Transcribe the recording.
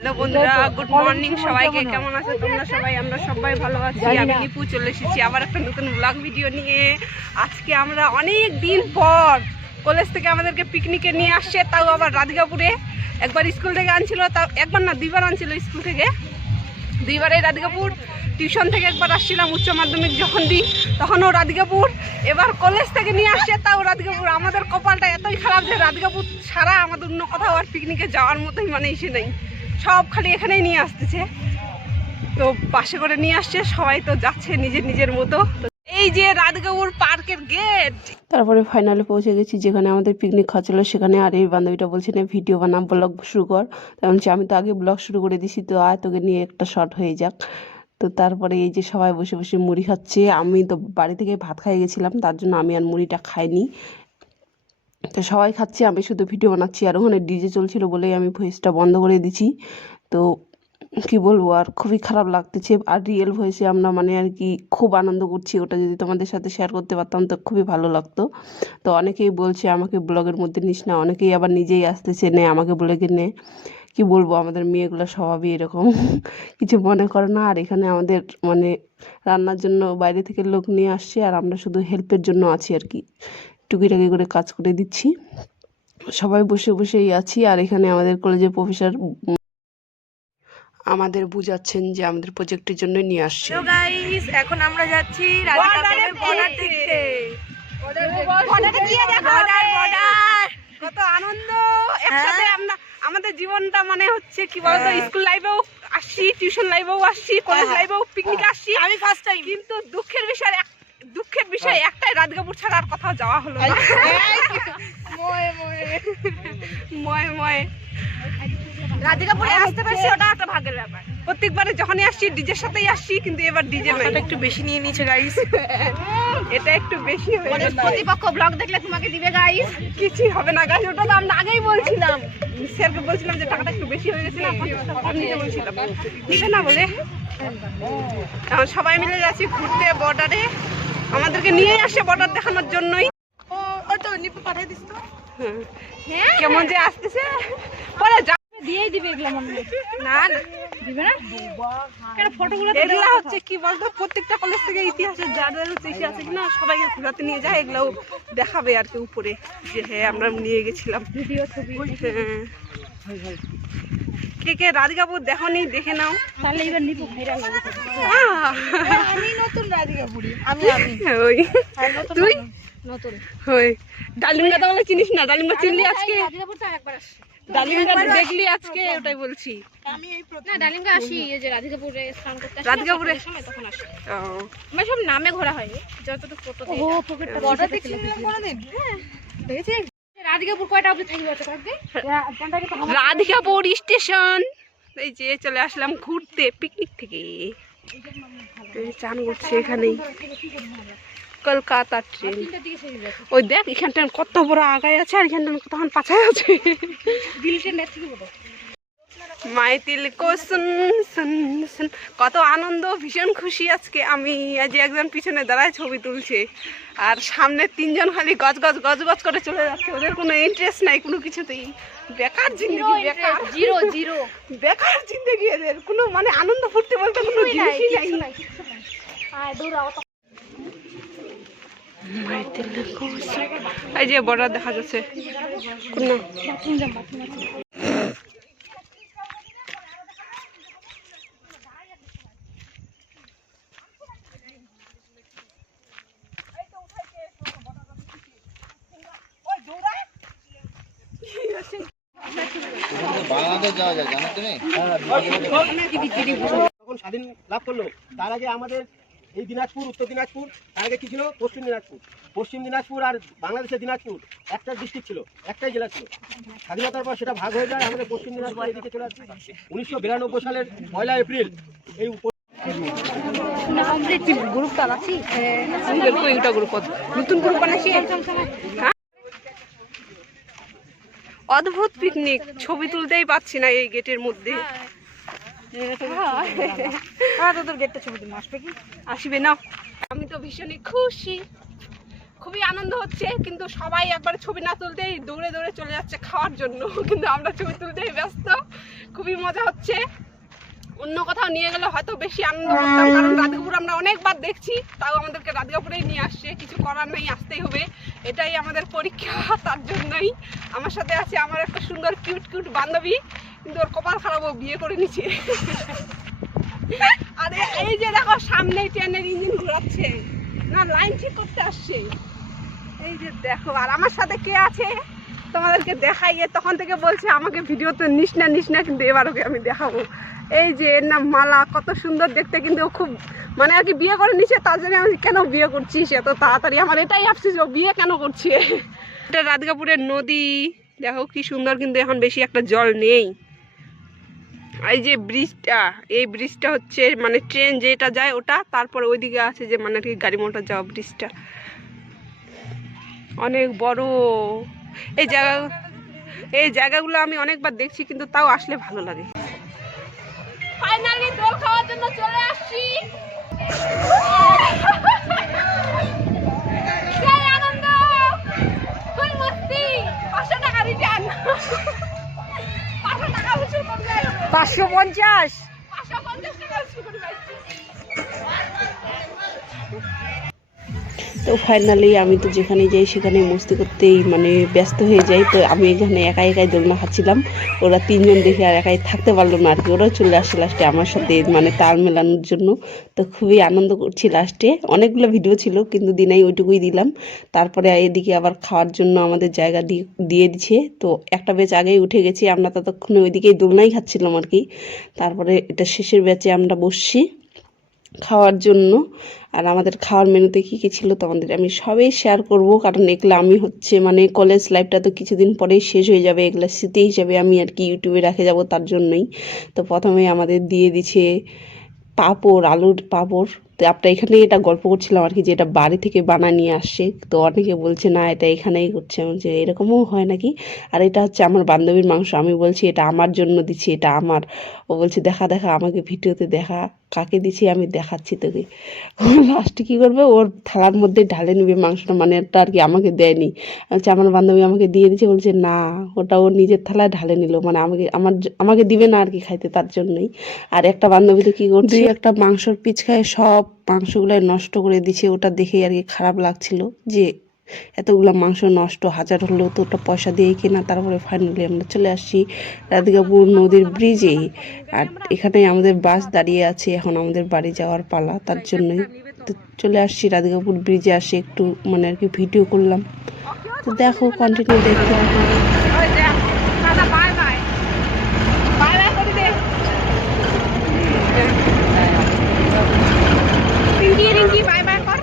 Hello বন্ধুরা, good morning সবাইকে। কেমন আছো তোমরা সবাই? আমরা সবাই ভালো আছি। আমি নিপু চলে এসেছি আবার একটা নতুন ব্লগ ভিডিও নিয়ে। আজকে আমরা অনেক দিন পর কলেজ থেকে আমাদেরকে পিকনিকে নিয়ে আসছে, তাও আবার রাধিকাপুরে। একবার স্কুল থেকে আনছিল, তাও একবার না দুইবার আনছিল স্কুল থেকে, দুইবারই রাধিকাপুর। টিউশন থেকে একবার আসছিলাম উচ্চ মাধ্যমিক যখন দিই, তখনও রাধিকাপুর। এবার কলেজ থেকে নিয়ে আসছে, তাও রাধিকাপুর। আমাদের কপালটা এতই খারাপ যে রাধিকাপুর ছাড়া আমাদের অন্য কোথাও আর পিকনিকে যাওয়ার মতোই মানে এসে নেই। সব খালি এখানেই নিয়ে আসতেছে, তো বাসে করে নিয়ে আসছে। সবাই তো যাচ্ছে নিজের নিজের মতো। এই যে রাধিকাপুর পার্কের গেট। তারপরে ফাইনালে পৌঁছে গেছি যেখানে আমাদের পিকনিক খাচ্ছিল সেখানে। আর এই বান্ধবীটা বলছে না ভিডিও বানাম, ব্লগ শুরু কর। তেমন আমি তো আগে ব্লগ শুরু করে দিছি, তো আয় তোকে নিয়ে একটা শর্ট হয়ে যাক। তো তারপরে এই যে সবাই বসে বসে মুড়ি খাচ্ছে। আমি তো বাড়ি থেকে ভাত খাইয়ে গেছিলাম, তার জন্য আমি আর মুড়িটা খাইনি। তো সবাই খাচ্ছে, আমি শুধু ভিডিও বানাচ্ছি। আর ওখানে ডিজে চলছিল বলেই আমি ভয়েসটা বন্ধ করে দিচ্ছি। তো কি বলবো, আর খুবই খারাপ লাগতেছে। আর রিয়েল ভয়েসে আমরা মানে আর কি খুব আনন্দ করছি। ওটা যদি তোমাদের সাথে শেয়ার করতে পারতাম তো খুবই ভালো লাগতো। তো অনেকেই বলছে আমাকে ব্লগের মধ্যে নিস না, অনেকেই আবার নিজেই আসতেছে নে আমাকে ব্লগে নে। কি বলবো, আমাদের মেয়েগুলো স্বভাবই এরকম, কিছু মনে করে না। আর এখানে আমাদের মানে রান্নার জন্য বাইরে থেকে লোক নিয়ে আসছে, আর আমরা শুধু হেল্পের জন্য আছি আর কি, টুকিটাকি করে কাজ করে দিচ্ছি। সবাই বসে বসেই আছি। আর এখানে আমাদের কলেজের প্রফেসর আমাদের বুঝাচ্ছেন যে আমাদের প্রজেক্টের জন্য নিয়ে আসছে। হ্যালো গাইস, এখন আমরা যাচ্ছি রাধিকাপুরের বর্ডার দেখতে। বর্ডারে গিয়ে দেখো বর্ডার, কত আনন্দ একসাথে। আমরা আমাদের জীবনটা মানে হচ্ছে কি বলতো, স্কুল লাইফেও আসছি, টিউশন লাইফেও আসছি, কলেজ লাইফেও পিকনিক আসছি। আমি ফার্স্ট টাইম। কিন্তু দুঃখের বিষয় একটাই, রাধিকাপুর ছাড়া আর কোথাও যাওয়া হলো না। ময় ময় রাধিকাপুরে আসতে পারছি, ওটা একটা ভাগ্যের ব্যাপার। প্রত্যেকবারে যখনই আসছি ডিজের সাথেই আসছি, কিন্তু এবার ডিজে নাই। একটু বেশি নিয়ে নিয়েছে গাইস, এটা একটু বেশি হয়ে গেছে। প্রতিপক্ষ ব্লগ দেখলে তোমাকে দিবে গাইস। কিছু হবে না গাইস, ওটা তো আমরা আগেই বলছিলাম, স্যারকে বলছিলাম যে টাকাটা একটু বেশি হয়ে গেছে না, 50 টাকা কম নিতে বলছিলাম, দিবে না বলে। এখন সবাই মিলে যাচ্ছি ঘুরতে বর্ডারে। আমাদেরকে নিয়ে আসে বর্ডার দেখানোর জন্যই। ওই তো নিপু পাঠিয়ে দিস তো। হ্যাঁ, কেমন যে আসতেছে, পরে দিয়েই দিবে এগুলো মনে হয়। না না দিবে না, এটা ফটোগুলো এগুলা হচ্ছে কি বলতো, প্রত্যেকটা কলেজ থেকে ইতিহাসের যাদের হচ্ছে ইতিহাস আছে কিনা সবাইকে ঘোরাতে নিয়ে যায়, এগুলো দেখাবে আর কি উপরে, যে হ্যাঁ আমরা নিয়ে গেছিলাম ভিডিও ছবি। হ্যাঁ, কে কে রাধিকাপুর দেখোনি দেখে নাও, তাহলে এবার নিপু ভাইরাল হবে। আমি নতুন রাধিকাপুরি, আমি ওই তুই নতুন হই। ডালিমগা তো চিনিস না? ডালিমগা চিনলি আজকে? রাধিকাপুর তো একবার আসছি, ডালিমগা দেখলি আজকে? ওটাই বলছি। আমি এই প্রথম না ডালিমগা আসি, এই যে রাধিকাপুরে স্নান করতে আসি, রাধিকাপুরে সময় তখন আসি। ও আমি সব নামে ঘোরা হয়, যতটুকু ফটো দেই। ও পকেটটা বড় দেখছিস কোনদিন? হ্যাঁ দেখেছি। রাধিকাপুর কয়টা অবধি থাকবে ওটা থাকবে? রাধিকাপুর স্টেশন। এই যে চলে আসলাম ঘুরতে পিকনিক থেকে, চান করছে এখানেই। কলকাতা ট্রেন, ওই দেখ এখানটা কত বড় আগায় আছে, আর এখানটা তখন পাছায় আছে। মাইতিল কোসুন সুন সুন, কত আনন্দ, ভীষণ খুশি আজকে। আমি আজ একজন পিছনে দাঁড়ায় ছবি তুলছে, আর সামনে তিনজন খালি গজ গজ গজ গজ করে চলে যাচ্ছে। ওদের কোনো ইন্টারেস্ট নাই কোনো কিছুতেই, বেকার জিন্দগি, বেকার জিরো জিরো, বেকার জিন্দগি এদের। কোনো মানে আনন্দ ফুর্তি বলতে কোনো জিনিসই নাই। এই যে বর্ডার দেখা যাচ্ছে। বাংলাদেশ যাওয়া যায় জানো তুমি? যখন স্বাধীন লাভ করলো তার আগে আমাদের এই দিনাজপুর, উত্তর দিনাজপুর, তার আগে কি ছিল পশ্চিম দিনাজপুর। পশ্চিম দিনাজপুর আর বাংলাদেশের দিনাজপুর একটা ডিস্ট্রিক্ট ছিল, একটাই জেলা ছিল। স্বাধীনতার পর সেটা ভাগ হয়ে যায়, আমাদের পশ্চিম দিনাজপুর এদিকে চলে আসছে 1992 সালের 1 এপ্রিল। এই গ্রুপটা আছি, নতুন গ্রুপ বানাচ্ছি। অদ্ভুত পিকনিক, ছবি তুলতেই পাচ্ছি না এই গেটের মধ্যে। তোদের গেটটা ছবি তুলতে আসবে কি? আসবে না। আমি তো ভীষণই খুশি, খুবই আনন্দ হচ্ছে, কিন্তু সবাই একবার ছবি না তুলতেই দৌড়ে দৌড়ে চলে যাচ্ছে খাওয়ার জন্য, কিন্তু আমরা ছবি তুলতেই ব্যস্ত। খুবই মজা হচ্ছে। অন্য কোথাও নিয়ে গেলে হয়তো বেশি আনন্দ করতাম, কারণ রাধিকাপুর আমরা অনেকবার দেখছি, তাও আমাদেরকে রাধিকাপুরেই নিয়ে আসছে। কিছু করার নেই, আসতেই হবে, এটাই আমাদের পরীক্ষা। তার জন্যই আমার সাথে আছে আমার একটা সুন্দর কিউট কিউট বান্ধবী, কিন্তু ওর কপাল খারাপ, ও বিয়ে করে নিচ্ছে। আর এই যে দেখো সামনে ট্রেনের ইঞ্জিন ঘোরাচ্ছে, না লাইন ঠিক করতে আসছে। এই যে দেখো, আর আমার সাথে কে আছে তোমাদেরকে দেখাইয়ে, তখন থেকে বলছে আমাকে ভিডিওতে নিস না, কিন্তু এবার ওকে আমি দেখাবো। এই যে এর নাম মালা, কত সুন্দর দেখতে, কিন্তু ও খুব মানে আর কি বিয়ে করে নিচ্ছে। তার জন্য আমি কেন বিয়ে করছিস এত তাড়াতাড়ি, আমার এটাই ভাবছিস ও বিয়ে কেন করছে। এটা রাধিকাপুরের নদী, দেখো কি সুন্দর, কিন্তু এখন বেশি একটা জল নেই। এই যে ব্রিজটা, এই ব্রিজটা হচ্ছে মানে ট্রেন যেটা যায় ওটা, তারপরে ওইদিকে আছে যে মানে কি গাড়ি মোটর যাওয়া ব্রিজটা, অনেক বড়। এই জায়গাগুলো আমি অনেকবার দেখছি, কিন্তু তাও আসলে ভালো লাগে। ফাইনালি দোল খাওয়ার জন্য চলে আসছি। সেই আনন্দ, ফুল মস্তি। 500 টাকা রিটার্ন, 500 টাকা উসুল করবে, 550 টাকা উসুল করে পাইছি। তো ফাইনালি আমি তো যেখানে যাই সেখানে মস্তি করতেই মানে ব্যস্ত হয়ে যাই। তো আমি এখানে একাই দোলনা খাচ্ছিলাম, ওরা 3 জন দেখে আর একাই থাকতে পারলো না আর কি, ওরাও চলে আসছে লাস্টে আমার সাথে মানে তাল মেলানোর জন্য। তো খুবই আনন্দ করছি। লাস্টে অনেকগুলো ভিডিও ছিল, কিন্তু দিনাই ওইটুকুই দিলাম। তারপরে এদিকে আবার খাওয়ার জন্য আমাদের জায়গা দিয়ে দিচ্ছে। তো একটা ব্যাচ আগেই উঠে গেছি, আমরা ততক্ষণে ওইদিকেই দোলনাই খাচ্ছিলাম আর কি। তারপরে এটা শেষের ব্যাচে আমরা বসছি খাওয়ার জন্য। আর আমাদের খাওয়ার মেনুতে কী কী ছিল তোমাদের আমি সবই শেয়ার করব, কারণ এগুলো আমি হচ্ছে মানে কলেজ লাইফটা তো কিছুদিন পরেই শেষ হয়ে যাবে, এগুলো স্মৃতি হিসাবে আমি আর কি ইউটিউবে রেখে যাব, তার জন্যই। তো প্রথমে আমাদের দিয়ে দিচ্ছে পাঁপড়, আলুর পাঁপড়। তো আপনার এখানে এটা গল্প করছিলাম আর কি, যে এটা বাড়ি থেকে বানা নিয়ে আসছে। তো অনেকে বলছে না এটা এখানেই করছে, যে এরকমও হয় নাকি। আর এটা হচ্ছে আমার বান্ধবীর মাংস, আমি বলছি এটা আমার জন্য দিচ্ছি, এটা আমার। ও বলছে দেখা আমাকে ভিডিওতে দেখা, কাকে দিছি আমি দেখাচ্ছি তোকে। লাস্টে কী করবে, ওর থালার মধ্যে ঢালে নেবে মাংসটা, মানে এটা আর কি আমাকে দেয়নি। হচ্ছে আমার বান্ধবী আমাকে দিয়ে দিচ্ছে, বলছে না ওটা ও নিজের থালায় ঢালে নিল, মানে আমাকে দিবে না আর কি খাইতে, তার জন্যই। আর একটা বান্ধবী তো কী করছে, একটা মাংসর পিচ খায় সব মাংসগুলাই নষ্ট করে দিছে। ওটা দেখেই আর কি খারাপ লাগছিল, যে এতগুলো মাংস নষ্ট, হাজার হলেও তো ওটা পয়সা দিয়েই কেনা। তারপরে ফাইনালি আমরা চলে আসছি রাধিকাপুর নদীর ব্রিজে। আর এখানে আমাদের বাস দাঁড়িয়ে আছে, এখন আমাদের বাড়ি যাওয়ার পালা, তার জন্যই তো চলে আসছি রাধিকাপুর ব্রিজে। আসে একটু মানে আর কি ভিডিও করলাম। তো দেখো কন্টিনিউ দেখতে থাকো। রিঙ্কি বাই বাই কর।